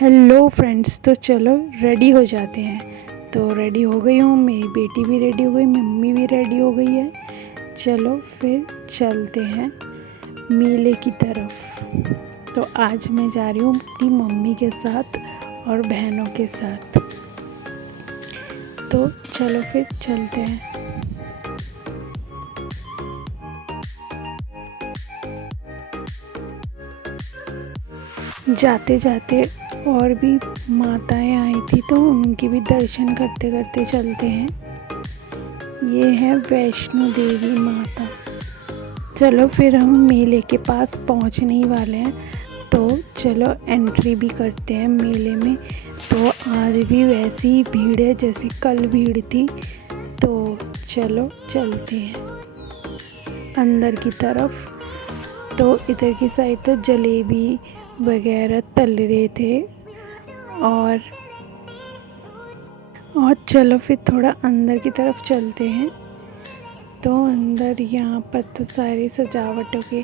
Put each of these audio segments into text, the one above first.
Hello friends, तो चलो ready हो जाते हैं। तो रेडी हो गई हूँ, मेरी बेटी भी रेडी हो गई, मम्मी भी रेडी हो गई है। चलो फिर चलते हैं मेले की तरफ। तो आज मैं जा रही हूँ अपनी मम्मी के साथ और बहनों के साथ। तो चलो फिर चलते हैं। जाते जाते और भी माताएं आई थी, तो उनके भी दर्शन करते करते चलते हैं। ये है वैष्णो देवी माता। चलो फिर हम मेले के पास पहुंचने ही वाले हैं, तो चलो एंट्री भी करते हैं मेले में। तो आज भी वैसी ही भीड़ है जैसी कल भीड़ थी। तो चलो चलते हैं अंदर की तरफ। तो इधर की साइड तो जलेबी वगैरह तल रहे थे। और चलो फिर थोड़ा अंदर की तरफ चलते हैं। तो अंदर यहाँ पर तो सारी सजावटों के,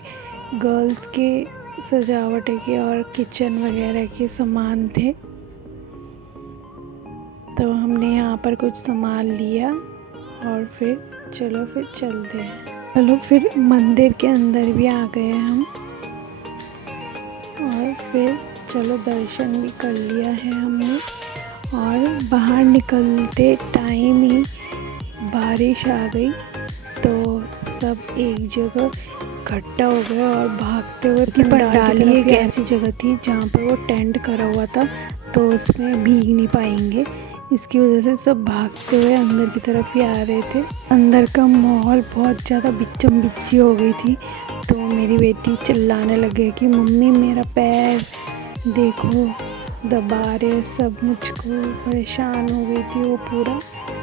गर्ल्स के सजावटों के और किचन वगैरह के सामान थे। तो हमने यहाँ पर कुछ सामान लिया और फिर चलो फिर चलते हैं। चलो फिर मंदिर के अंदर भी आ गए हम, और फिर चलो दर्शन भी कर लिया है हमने। और बाहर निकलते टाइम ही बारिश आ गई, तो सब एक जगह इकट्ठा हो गए और भागते हुए पंडाल की एक ऐसी जगह थी जहाँ पर वो टेंट करा हुआ था, तो उसमें भीग नहीं पाएंगे, इसकी वजह से सब भागते हुए अंदर की तरफ ही आ रहे थे। अंदर का माहौल बहुत ज़्यादा बिच्चम बिच्ची हो गई थी। तो मेरी बेटी चिल्लाने लगे कि मम्मी मेरा पैर देखो, दबा रहे सब, मुझको परेशान हो गई थी वो पूरा।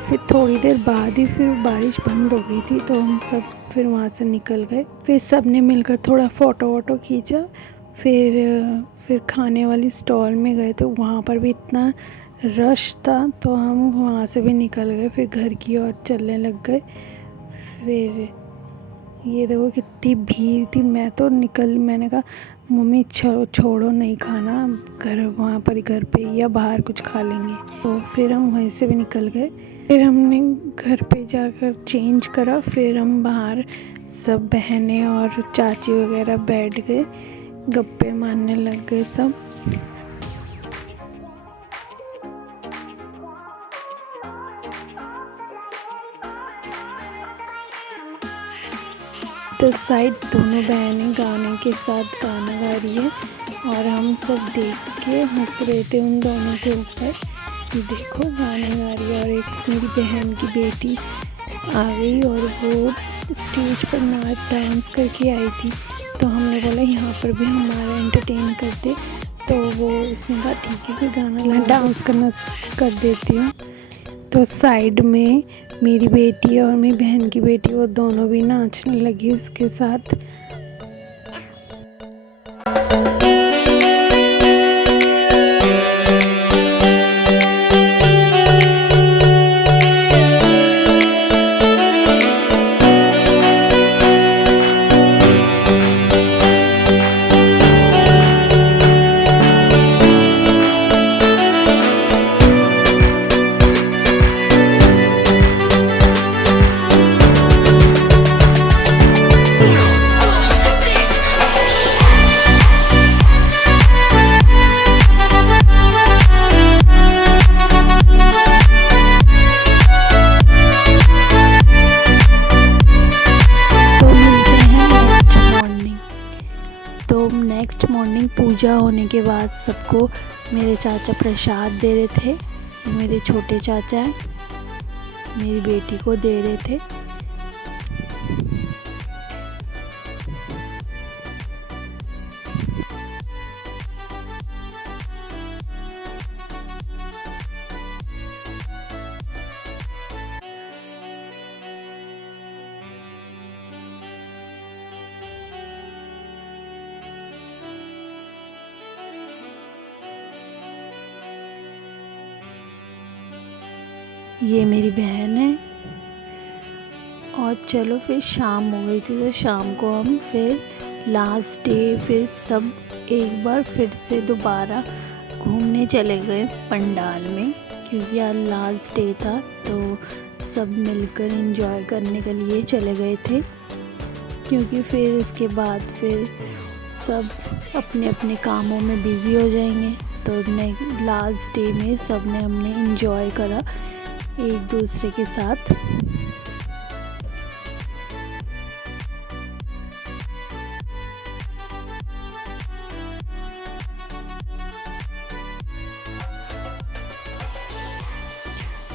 फिर थोड़ी देर बाद ही फिर बारिश बंद हो गई थी, तो हम सब फिर वहाँ से निकल गए। फिर सब ने मिलकर थोड़ा फ़ोटो वोटो खींचा। फिर खाने वाली स्टॉल में गए, तो वहाँ पर भी इतना रश था, तो हम वहाँ से भी निकल गए। फिर घर की ओर चलने लग गए। फिर ये देखो कितनी भीड़ थी। मैंने कहा मम्मी छोड़ो, नहीं खाना, घर वहाँ पर घर पे या बाहर कुछ खा लेंगे। तो फिर हम वहीं से भी निकल गए। फिर हमने घर पे जाकर चेंज करा। फिर हम बाहर सब बहनें और चाची वगैरह बैठ गए, गप्पे मारने लग गए सब। तो साइड दोनों बहनें गाने के साथ गाना गा रही है, और हम सब देख के हंस रहे थे उन दोनों के ऊपर कि देखो गाने गा रही है। और एक मेरी बहन की बेटी आ गई और वो स्टेज पर नाच डांस करके आई थी। तो हमने बोला यहाँ पर भी हमारा एंटरटेन कर दे, तो वो उसने कहा ठीक है, फिर गाना मैं डांस करना कर देती हूँ। तो साइड में मेरी बेटी और मेरी बहन की बेटी, वो दोनों भी नाचने लगी उसके साथ। नेक्स्ट मॉर्निंग पूजा होने के बाद सबको मेरे चाचा प्रसाद दे रहे थे। मेरे छोटे चाचा हैं, मेरी बेटी को दे रहे थे। ये मेरी बहन है। और चलो फिर शाम हो गई थी, तो शाम को हम फिर लास्ट डे फिर सब एक बार फिर से दोबारा घूमने घूमने चले गए पंडाल में, क्योंकि आज लास्ट डे था तो सब मिलकर एंजॉय करने के लिए चले गए थे। क्योंकि फिर उसके बाद फिर सब अपने अपने कामों में बिज़ी हो जाएंगे, तो लास्ट डे में सब ने हमने एंजॉय करा एक दूसरे के साथ।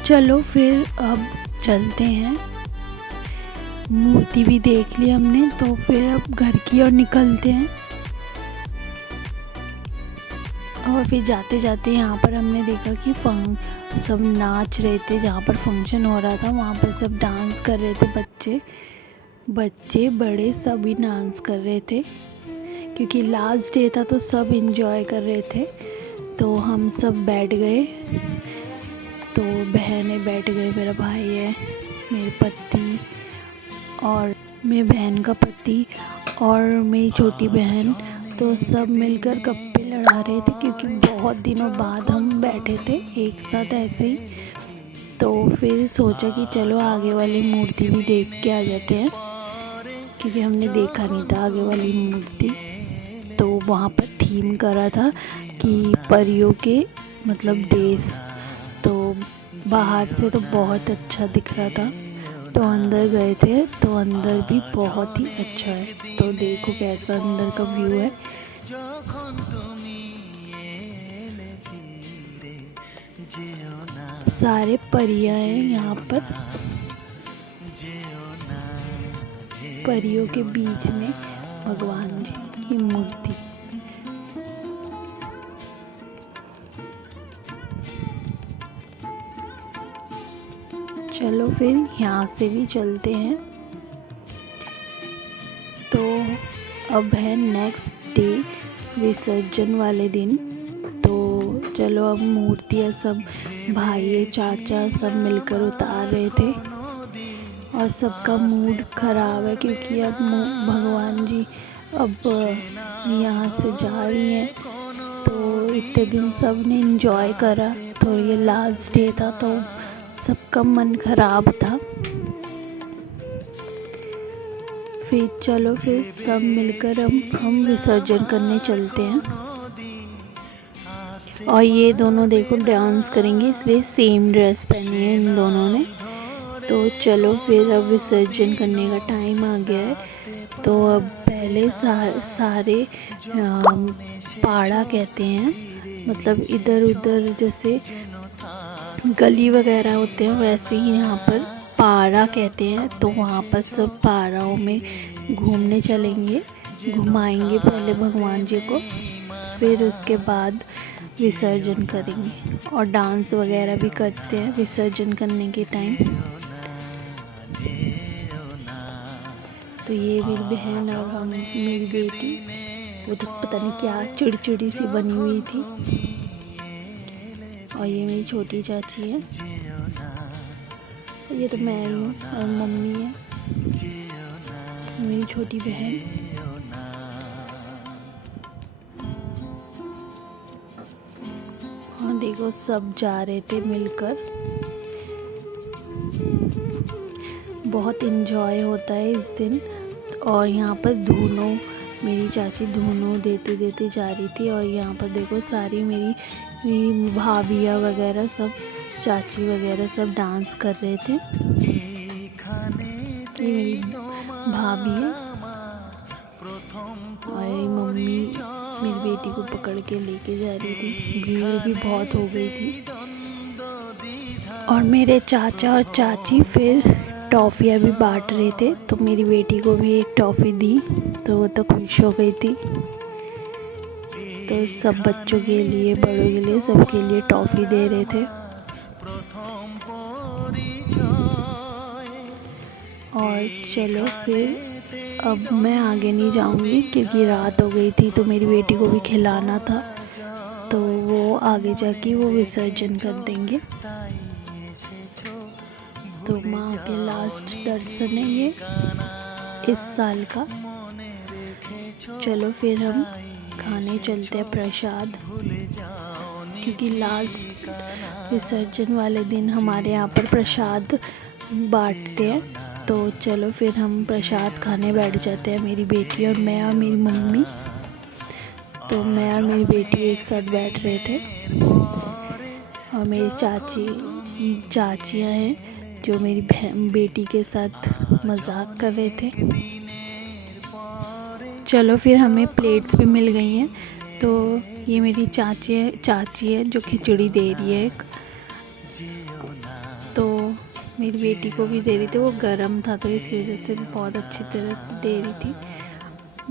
चलो फिर अब चलते हैं, मूर्ति भी देख ली हमने, तो फिर अब घर की ओर निकलते हैं। और फिर जाते जाते यहाँ पर हमने देखा कि सब नाच रहे थे, जहाँ पर फंक्शन हो रहा था वहाँ पर सब डांस कर रहे थे, बच्चे बड़े सभी डांस कर रहे थे। क्योंकि लास्ट डे था तो सब एंजॉय कर रहे थे। तो हम सब बैठ गए, तो बहनें बैठ गए, मेरा भाई है, मेरे पति और मेरी बहन का पति और मेरी छोटी बहन, तो सब मिलकर गप्पे लड़ा रहे थे। क्योंकि बहुत दिनों बाद हम बैठे थे एक साथ ऐसे ही, तो फिर सोचा कि चलो आगे वाली मूर्ति भी देख के आ जाते हैं, क्योंकि हमने देखा नहीं था आगे वाली मूर्ति। तो वहाँ पर थीम करा था कि परियों के मतलब देश, तो बाहर से तो बहुत अच्छा दिख रहा था। तो अंदर गए थे तो अंदर भी बहुत ही अच्छा है, तो देखो कैसा अंदर का व्यू है। सारे परियां हैं यहाँ पर, परियों के बीच में भगवान जी की मूर्ति। चलो फिर यहाँ से भी चलते हैं। तो अब है नेक्स्ट डे, विसर्जन वाले दिन। तो चलो अब मूर्तियाँ सब भाई चाचा सब मिलकर उतार रहे थे, और सबका मूड ख़राब है क्योंकि अब भगवान जी अब यहाँ से जा रही हैं। तो इतने दिन सब ने एंजॉय करा, तो ये लास्ट डे था तो सबका मन ख़राब था। फिर चलो फिर सब मिलकर हम विसर्जन करने चलते हैं। और ये दोनों देखो डांस करेंगे, इसलिए सेम ड्रेस पहनी है इन दोनों ने। तो चलो फिर अब विसर्जन करने का टाइम आ गया है। तो अब पहले सारे पाड़ा कहते हैं, मतलब इधर उधर जैसे गली वगैरह होते हैं वैसे ही यहाँ पर पाड़ा कहते हैं। तो वहाँ पर सब पाड़ाओं में घूमने चलेंगे, घुमाएंगे पहले भगवान जी को, फिर उसके बाद विसर्जन करेंगे। और डांस वगैरह भी करते हैं विसर्जन करने के टाइम। तो ये मेरी बहन और हम, मेरी बेटी, वो तो पता नहीं क्या चिड़चिड़ी सी बनी हुई थी। और ये मेरी छोटी चाची है, ये तो मैं ही हूँ, और मम्मी है, मेरी छोटी बहन। हाँ देखो सब जा रहे थे मिलकर, बहुत इन्जॉय होता है इस दिन। और यहाँ पर धुनों, मेरी चाची धुनों देते देते जा रही थी। और यहाँ पर देखो सारी मेरी भाभियाँ वगैरह सब, चाची वगैरह सब डांस कर रहे थे। ये मेरी भाभी है, और मम्मी मेरी बेटी को पकड़ के लेके जा रही थी, भीड़ भी बहुत हो गई थी। और मेरे चाचा और चाची फिर टॉफ़ियाँ भी बांट रहे थे, तो मेरी बेटी को भी एक टॉफ़ी दी, तो वो तो खुश हो गई थी। तो सब बच्चों के लिए, बड़ों के लिए, सबके लिए टॉफ़ी दे रहे थे। और चलो फिर अब मैं आगे नहीं जाऊंगी क्योंकि रात हो गई थी, तो मेरी बेटी को भी खिलाना था, तो वो आगे जाके वो विसर्जन कर देंगे। तो माँ के लास्ट दर्शन है ये इस साल का। चलो फिर हम खाने चलते हैं प्रसाद, क्योंकि लास्ट विसर्जन वाले दिन हमारे यहाँ पर प्रसाद बांटते हैं। तो चलो फिर हम प्रसाद खाने बैठ जाते हैं, मेरी बेटी और मैं और मेरी मम्मी। तो मैं और मेरी बेटी एक साथ बैठ रहे थे और मेरी चाचियाँ हैं जो मेरी बेटी के साथ मजाक कर रहे थे। चलो फिर हमें प्लेट्स भी मिल गई हैं। तो ये मेरी चाची है जो खिचड़ी दे रही है एक, तो मेरी बेटी को भी दे रही थी। वो गरम था तो इस वजह से बहुत अच्छी तरह से दे रही थी।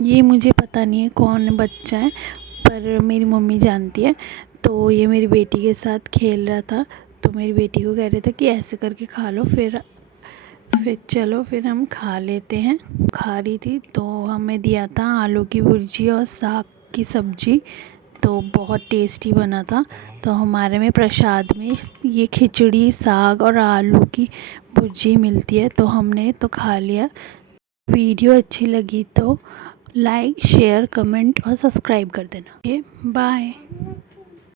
ये मुझे पता नहीं है कौन बच्चा है, पर मेरी मम्मी जानती है। तो ये मेरी बेटी के साथ खेल रहा था, तो मेरी बेटी को कह रहे थे कि ऐसे करके खा लो। फिर चलो फिर हम खा लेते हैं। खा रही थी तो हमें दिया था आलू की भुर्जी और साग की सब्ज़ी, तो बहुत टेस्टी बना था। तो हमारे में प्रसाद में ये खिचड़ी, साग और आलू की भुर्जी मिलती है, तो हमने तो खा लिया। वीडियो अच्छी लगी तो लाइक, शेयर, कमेंट और सब्सक्राइब कर देना। Okay, bye.